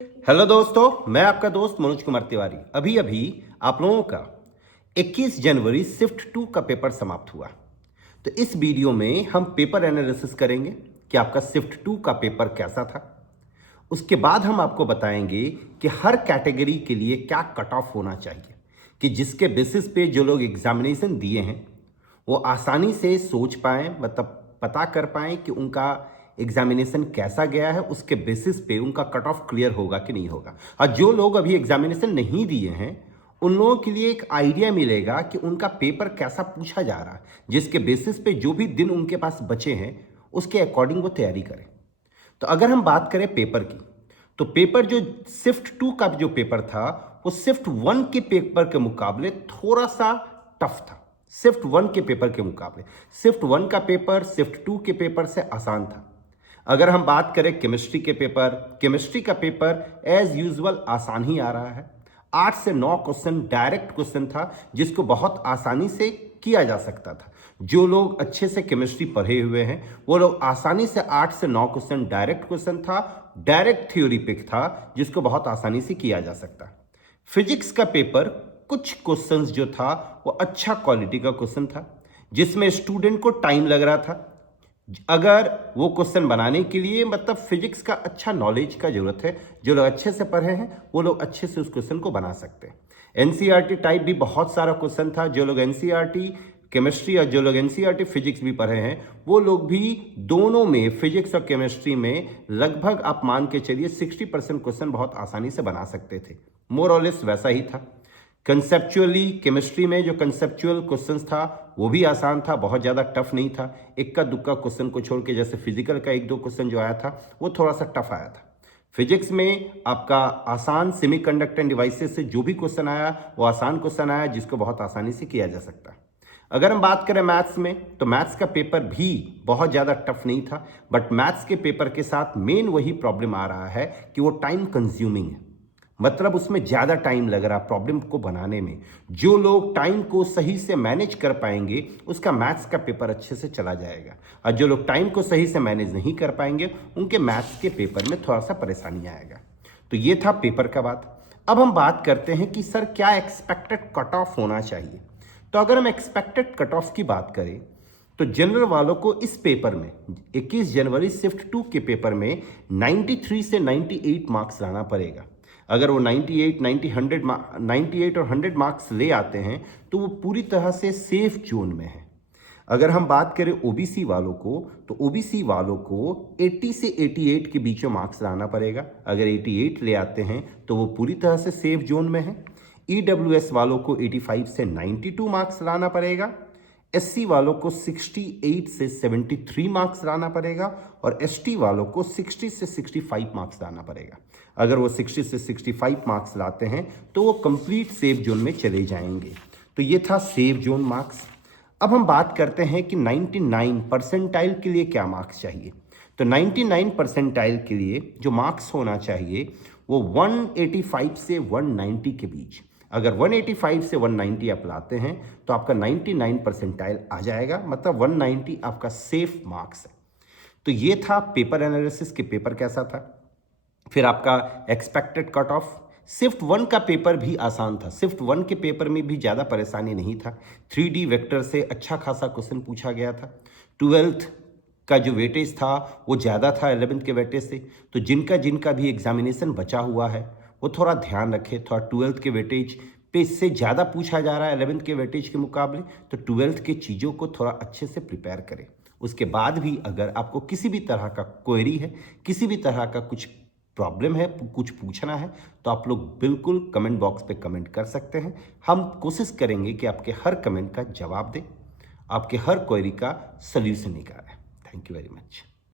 Hello दोस्तों, मैं आपका दोस्त मनोज कुमार तिवारी। अभी अभी आप लोगों का 21 जनवरी शिफ्ट 2 का पेपर समाप्त हुआ। तो इस वीडियो में हम पेपर एनालिसिस करेंगे कि आपका शिफ्ट 2 का पेपर कैसा था। उसके बाद हम आपको बताएंगे कि हर कैटेगरी के लिए क्या कट ऑफ होना चाहिए, कि जिसके बेसिस पे जो लोग एग्जामिनेशन दिए हैं वो आसानी से सोच पाएं, मतलब पता कर पाएं कि उनका एग्जामिनेशन कैसा गया है। उसके बेसिस पे उनका कट ऑफ क्लियर होगा कि नहीं होगा। और जो लोग अभी एग्जामिनेशन नहीं दिए हैं उन लोगों के लिए एक आइडिया मिलेगा कि उनका पेपर कैसा पूछा जा रहा है, जिसके बेसिस पे जो भी दिन उनके पास बचे हैं उसके अकॉर्डिंग वो तैयारी करें। तो अगर हम बात करें पेपर की, तो पेपर जो शिफ्ट 2 का जो पेपर था वो शिफ्ट 1 के पेपर के मुकाबले थोड़ा सा टफ था। शिफ्ट 1 के पेपर के मुकाबले शिफ्ट 1 का पेपर शिफ्ट 2 के पेपर से आसान था। अगर हम बात करें केमिस्ट्री का पेपर एज यूजुअल आसान ही आ रहा है। 8 से 9 क्वेश्चन डायरेक्ट क्वेश्चन था, जिसको बहुत आसानी से किया जा सकता था। जो लोग अच्छे से केमिस्ट्री पढ़े हुए हैं वो लोग आसानी से 8 से 9 क्वेश्चन डायरेक्ट क्वेश्चन था, डायरेक्ट थ्योरी पिक था, जिसको बहुत आसानी से किया जा सकता। फिजिक्स का पेपर कुछ क्वेश्चंस जो था वो अच्छा क्वालिटी का क्वेश्चन था, जिसमें स्टूडेंट को टाइम लग रहा था। अगर वो क्वेश्चन बनाने के लिए मतलब फिजिक्स का अच्छा नॉलेज का जरूरत है, जो लोग अच्छे से पढ़े हैं वो लोग अच्छे से उस क्वेश्चन को बना सकते हैं। एनसीईआरटी टाइप भी बहुत सारा क्वेश्चन था। जो लोग एनसीईआरटी केमिस्ट्री और जो लोग एनसीईआरटी फिजिक्स भी पढ़े हैं वो लोग भी दोनों में, फिजिक्स और केमिस्ट्री में लगभग आप मान के चलिए 60% क्वेश्चन बहुत आसानी से बना सकते थे। मोर और लेस वैसा ही था। कंसेप्चुअली केमिस्ट्री में जो कंसेप्चुअल क्वेश्चंस था वो भी आसान था, बहुत ज़्यादा टफ नहीं था। इक्का दुक्का क्वेश्चन को छोड़ के, जैसे फिजिकल का 1-2 क्वेश्चन जो आया था वो थोड़ा सा टफ आया था। फिजिक्स में आपका आसान सेमीकंडक्टर डिवाइसेस से जो भी क्वेश्चन आया वो आसान क्वेश्चन आया, जिसको बहुत आसानी से किया जा सकता है। अगर हम बात करें मैथ्स में, तो मैथ्स का पेपर भी बहुत ज़्यादा टफ नहीं था, बट मैथ्स के पेपर के साथ मेन वही प्रॉब्लम आ रहा है कि वो टाइम कंज्यूमिंग है। मतलब उसमें ज़्यादा टाइम लग रहा प्रॉब्लम को बनाने में। जो लोग टाइम को सही से मैनेज कर पाएंगे उसका मैथ्स का पेपर अच्छे से चला जाएगा, और जो लोग टाइम को सही से मैनेज नहीं कर पाएंगे उनके मैथ्स के पेपर में थोड़ा सा परेशानी आएगा। तो ये था पेपर का बात। अब हम बात करते हैं कि सर क्या एक्सपेक्टेड कट ऑफ होना चाहिए। तो अगर हम एक्सपेक्टेड कट ऑफ की बात करें तो जनरल वालों को इस पेपर में 21 जनवरी शिफ्ट 2 के पेपर में 93 से 98 मार्क्स लाना पड़ेगा। अगर वो 98 और 100 मार्क्स ले आते हैं तो वो पूरी तरह से सेफ जोन में है। अगर हम बात करें ओबीसी वालों को, तो ओबीसी वालों को 80 से 88 के बीच में मार्क्स लाना पड़ेगा। अगर 88 ले आते हैं तो वो पूरी तरह से सेफ जोन में है। ईडब्ल्यूएस वालों को 85 से 92 मार्क्स लाना पड़ेगा। एससी वालों को 68 से 73 मार्क्स लाना पड़ेगा, और एसटी वालों को 60 से 65 मार्क्स लाना पड़ेगा। अगर वो 60 से 65 मार्क्स लाते हैं तो वो कंप्लीट सेफ जोन में चले जाएंगे। तो ये था सेफ जोन मार्क्स। अब हम बात करते हैं कि 99 परसेंटाइल के लिए क्या मार्क्स चाहिए। तो 99 परसेंटाइल के लिए जो मार्क्स होना चाहिए वो 185 से 190 के बीच। अगर 185 से 190 आप लाते हैं तो आपका 99 परसेंटाइल आ जाएगा, मतलब 190 आपका सेफ मार्क्स है। तो ये था पेपर एनालिसिस के पेपर कैसा था। फिर आपका एक्सपेक्टेड कट ऑफ। शिफ्ट 1 का पेपर भी आसान था। शिफ्ट 1 के पेपर में भी ज़्यादा परेशानी नहीं था। 3D वेक्टर से अच्छा खासा क्वेश्चन पूछा गया था। 12th का जो वेटेज था वो ज़्यादा था 11th के वेटेज से। तो जिनका जिनका भी एग्जामिनेशन बचा हुआ है वो थोड़ा ध्यान रखे, थोड़ा 12th के वेटेज पे इससे ज़्यादा पूछा जा रहा है 11th के वेटेज के मुकाबले, तो 12th के चीज़ों को थोड़ा अच्छे से प्रिपेयर करें। उसके बाद भी अगर आपको किसी भी तरह का क्वेरी है, किसी भी तरह का कुछ प्रॉब्लम है, कुछ पूछना है, तो आप लोग बिल्कुल कमेंट बॉक्स पे कमेंट कर सकते हैं। हम कोशिश करेंगे कि आपके हर कमेंट का जवाब दें, आपके हर क्वेरी का सल्यूशन निकालें। Thank you very much.